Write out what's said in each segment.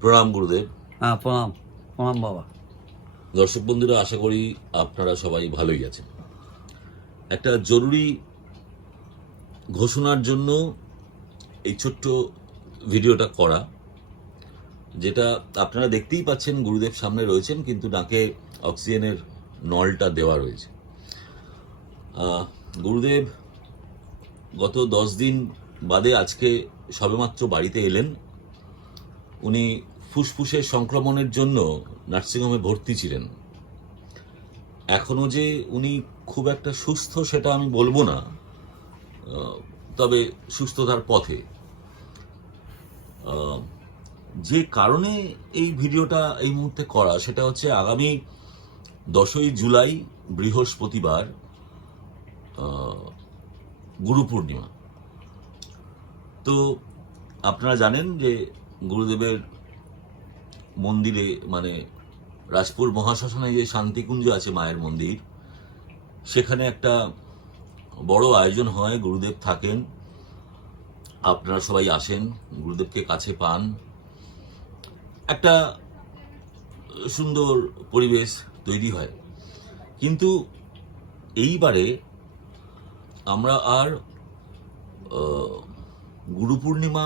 প্রণাম গুরুদেব। হ্যাঁ প্রণাম প্রণাম বাবা। দর্শক বন্ধুরা আশা করি আপনারা সবাই ভালোই আছেন। একটা জরুরি ঘোষণার জন্য এই ছোট্ট ভিডিওটা করা যেটা আপনারা দেখতেই পাচ্ছেন গুরুদেব সামনে রয়েছেন কিন্তু নাকে অক্সিজেনের নলটা দেওয়া রয়েছে। গুরুদেব, গত দশ দিন বাদে আজকে সবেমাত্র বাড়িতে এলেন। উনি ফুসফুসের সংক্রমণের জন্য নার্সিংহোমে ভর্তি ছিলেন। এখনও যে উনি খুব একটা সুস্থ সেটা আমি বলব না তবে সুস্থতার পথে। যে কারণে এই ভিডিওটা এই মুহূর্তে করা, সেটা হচ্ছে আগামী দশই জুলাই বৃহস্পতিবার গুরু পূর্ণিমা। তো আপনারা জানেন যে গুরুদেবের মন্দিরে মানে রাজপুর মহাশ্মশানে যে শান্তিকুঞ্জ আছে মায়ের মন্দির, সেখানে একটা বড় আয়োজন হয়। গুরুদেব থাকেন, আপনারা সবাই আসেন, গুরুদেবকে কাছে পান। একটা সুন্দর পরিবেশ তৈরি হয়। কিন্তু এইবারে আমরা আর গুরু পূর্ণিমা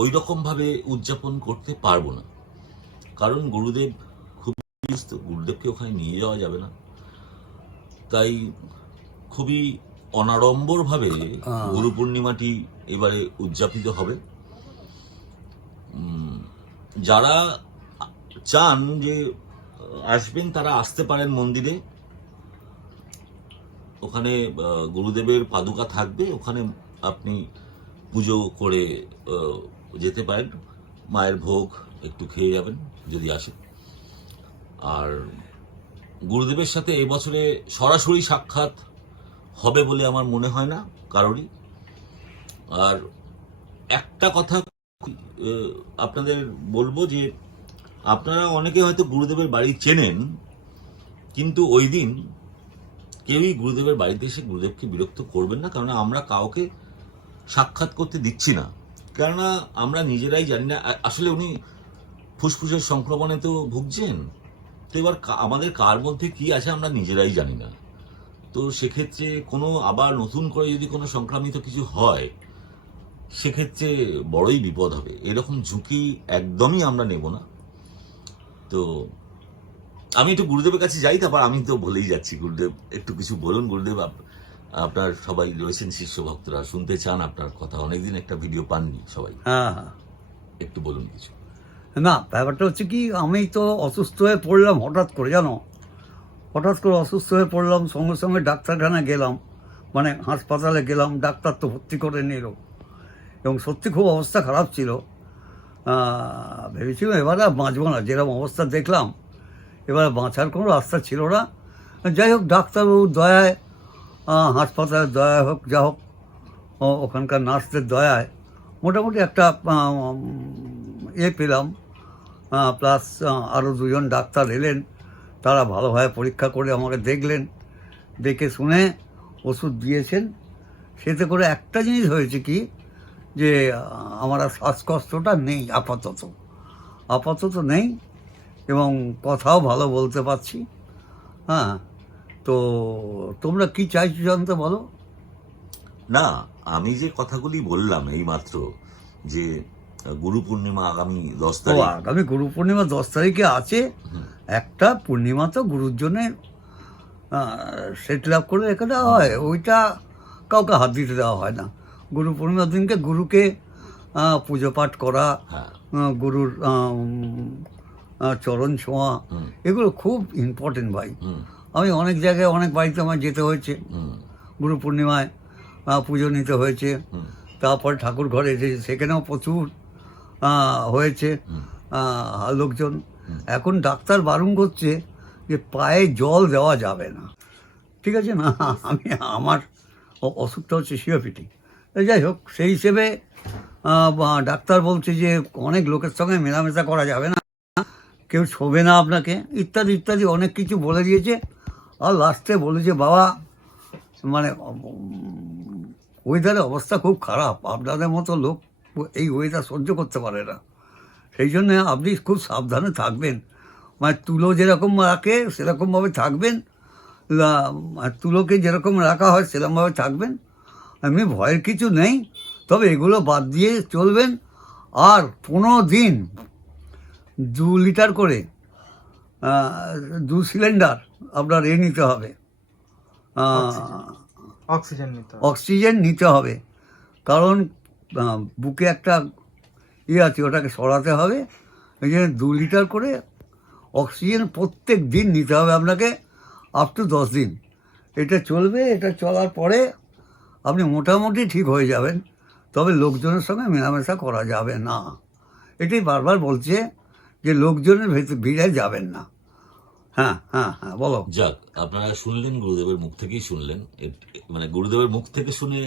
ওই রকমভাবে উদযাপন করতে পারব না। কারণ গুরুদেব খুব ব্যস্ত গুরুদেবকে ওখানে নিয়ে যাওয়া যাবে না। তাই খুবই অনাড়ম্বরভাবে। গুরু পূর্ণিমাটি এবারে উদযাপিত হবে। যারা চান যে আসবেন তারা আসতে পারেন মন্দিরে। ওখানে গুরুদেবের পাদুকা থাকবে, ওখানে আপনি পুজো করে যেতে পারেন। মায়ের ভোগ একটু খেয়ে যাবেন যদি আসে। আর গুরুদেবের সাথে এবছরে সরাসরি সাক্ষাৎ হবে বলে আমার মনে হয় না, কারোরই। আর একটা কথা আপনাদের বলব যে, আপনারা অনেকে হয়তো গুরুদেবের বাড়ি চেনেন, কিন্তু ওই দিন কেউই গুরুদেবের বাড়িতে এসে গুরুদেবকে বিরক্ত করবেন না কারণ আমরা কাউকে সাক্ষাৎ করতে দিচ্ছি না। কেননা আমরা নিজেরাই জানি না আসলে উনি ফুসফুসের সংক্রমণে তো ভুগছেন। তো এবার আমাদের কার মধ্যে কি আছে আমরা নিজেরাই জানি না। তো সেক্ষেত্রে কোনো আবার নতুন করে যদি কোনো সংক্রামিত কিছু হয়, সেক্ষেত্রে বড়ই বিপদ হবে। এরকম ঝুঁকি একদমই আমরা নেব না। তো আমি একটু গুরুদেবের কাছে যাই তারপর আমি তো বলেই যাচ্ছি গুরুদেব একটু কিছু বলুন গুরুদেব আপ- আপনার সবাই রয়েছেন শিষ্য ভক্তরা শুনতে চান আপনার কথা অনেকদিন একটা ভিডিও পাননি সবাই। হ্যাঁ হ্যাঁ। একটু বলুন কিছু। না ব্যাপারটা হচ্ছে কি আমি তো অসুস্থ হয়ে পড়লাম হঠাৎ করে জানো? হঠাৎ করে অসুস্থ হয়ে পড়লাম সঙ্গে সঙ্গে ডাক্তারখানা গেলাম মানে হাসপাতালে গেলাম ডাক্তার তো ভর্তি করে নিল। এবং সত্যি খুব অবস্থা খারাপ ছিল। ভেবেছিলাম এবারে আর বাঁচবো না যেরকম অবস্থা দেখলাম এবারে বাঁচার কোনো রাস্তা ছিল না। যাই হোক ডাক্তারবাবুর দয়ায় হাসপাতালের দয়া হোক, যা হোক ওখানকার নার্সদের দয়ায় মোটামুটি একটা এ পেলাম। প্লাস আরও দুজন ডাক্তার এলেন। তারা ভালোভাবে পরীক্ষা করে আমাকে দেখলেন, দেখে শুনে ওষুধ দিয়েছেন। সেতে করে একটা জিনিস হয়েছে কি, যে আমার আর শ্বাসকষ্টটা নেই, আপাতত। আপাতত নেই এবং কথাও ভালো বলতে পারছি। হ্যাঁ তো তোমরা কি চাইছো জানতে বলো? না আমি যে কথাগুলি বললাম এই মাত্র যে গুরু পূর্ণিমা আগামী দশ তারিখ। আগামী গুরু পূর্ণিমা দশ তারিখে আছে। একটা পূর্ণিমা তো গুরুর জন্যে সেট লাভ করে রেখে দেওয়া হয়। ওইটা কাউকে হাত দিতে দেওয়া হয় না। গুরু পূর্ণিমার দিনকে গুরুকে পুজো পাঠ করা হ্যাঁ। গুরুর চরণ ছোঁয়া এগুলো খুব ইম্পর্টেন্ট ভাই আমি অনেক জায়গায় অনেক বাড়িতে আমার যেতে হয়েছে। গুরু পূর্ণিমায় পুজো নিতে হয়েছে। তারপর ঠাকুর ঘরে এসেছে সেখানেও প্রচুর হয়েছে লোকজন। এখন ডাক্তার বারণ করছে যে পায়ে জল দেওয়া যাবে না। ঠিক আছে না? আমি আমার অসুখটা হচ্ছে সিওপিটি। যাই হোক সেই হিসেবে ডাক্তার বলছে যে অনেক লোকের সঙ্গে মেলামেশা করা যাবে না। কেউ শোবে না আপনাকে, ইত্যাদি ইত্যাদি অনেক কিছু বলে দিয়েছে। আর লাস্টে বলেছে, বাবা মানে ওয়েদারের অবস্থা খুব খারাপ। আপনাদের মতো লোক এই ওয়েদার সহ্য করতে পারে না। সেই জন্য আপনি খুব সাবধানে থাকবেন। মানে তুলো যেরকম রাখে, সেরকমভাবে থাকবেন। লা- তুলোকে যেরকম রাখা হয়, সেরকমভাবে থাকবেন। এমনি ভয়ের কিছু নেই। তবে এগুলো বাদ দিয়ে চলবেন। আর পনেরো দিন দু লিটার করে দু সিলিন্ডার আপনার এ নিতে হবে। অক্সিজেন নিতে অক্সিজেন নিতে হবে। কারণ বুকে একটা ইয়ে আছে ওটাকে সরাতে হবে। এই জন্য দু লিটার করে অক্সিজেন প্রত্যেক দিন নিতে হবে আপনাকে আপ টু দশ দিন। এটা চলবে এটা চলার পরে আপনি মোটামুটি ঠিক হয়ে যাবেন। তবে লোকজনের সঙ্গে মেলামেশা করা যাবে না। এটাই বারবার বলছে। যে লোকজনের ভেতর ভিড়ে যাবেন না। হ্যাঁ হ্যাঁ হ্যাঁ বলো। যাক আপনারা শুনলেন গুরুদেবের মুখ থেকেই শুনলেন। মানে গুরুদেবের মুখ থেকে শুনে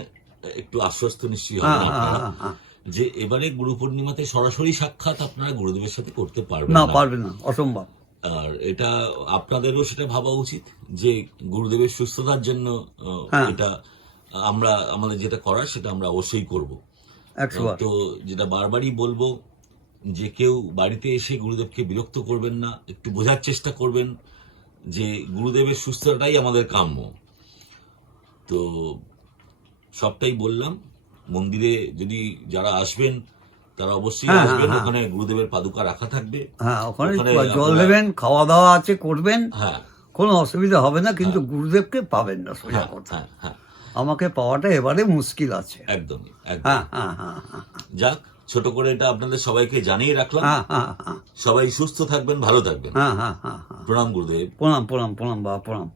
একটু আশ্বস্ত নিশ্চয়ই হবেন হ্যাঁ আপনারা হ্যাঁ, হ্যাঁ যে এবারে গুরু পূর্ণিমাতে সরাসরি সাক্ষাৎ আপনারা গুরুদেবের সাথে করতে পারবেন না না। না অসম্ভব। আর এটা আপনাদেরও সেটা ভাবা উচিত যে গুরুদেবের সুস্থতার জন্য। এটা আমরা আমাদের যেটা করার সেটা আমরা অবশ্যই করব। তো যেটা বারবারই বলব যে কেউ বাড়িতে এসে গুরুদেবকে বিরক্ত করবেন না একটু বোঝার চেষ্টা করবেন যে গুরুদেবের সুস্থতাটাই আমাদের কাম্য। তো সবটাই বললাম। মন্দিরে যদি যারা আসবেন তারা অবশ্যই হ্যাঁ, আসবেন। হ্যাঁ, ওখানে গুরুদেবের পাদুকা রাখা থাকবে। হ্যাঁ ওখানে জল দেবেন খাওয়া দাওয়া আছে করবেন। হ্যাঁ। কোনো অসুবিধা হবে না কিন্তু গুরুদেবকে পাবেন না সোজা হ্যাঁ কথা। হ্যাঁ হ্যাঁ। আমাকে পাওয়াটা এবারে মুশকিল আছে। একদমই একদম হ্যাঁ হ্যাঁ হ্যাঁ হ্যাঁ। যাক ছোট করে এটা আপনাদের সবাইকে জানিয়ে রাখলাম। হ্যাঁ হ্যাঁ হ্যাঁ। সবাই সুস্থ থাকবেন ভালো থাকবেন। প্রণাম গুরুদেব। প্রণাম প্রণাম প্রণাম বা প্রণাম।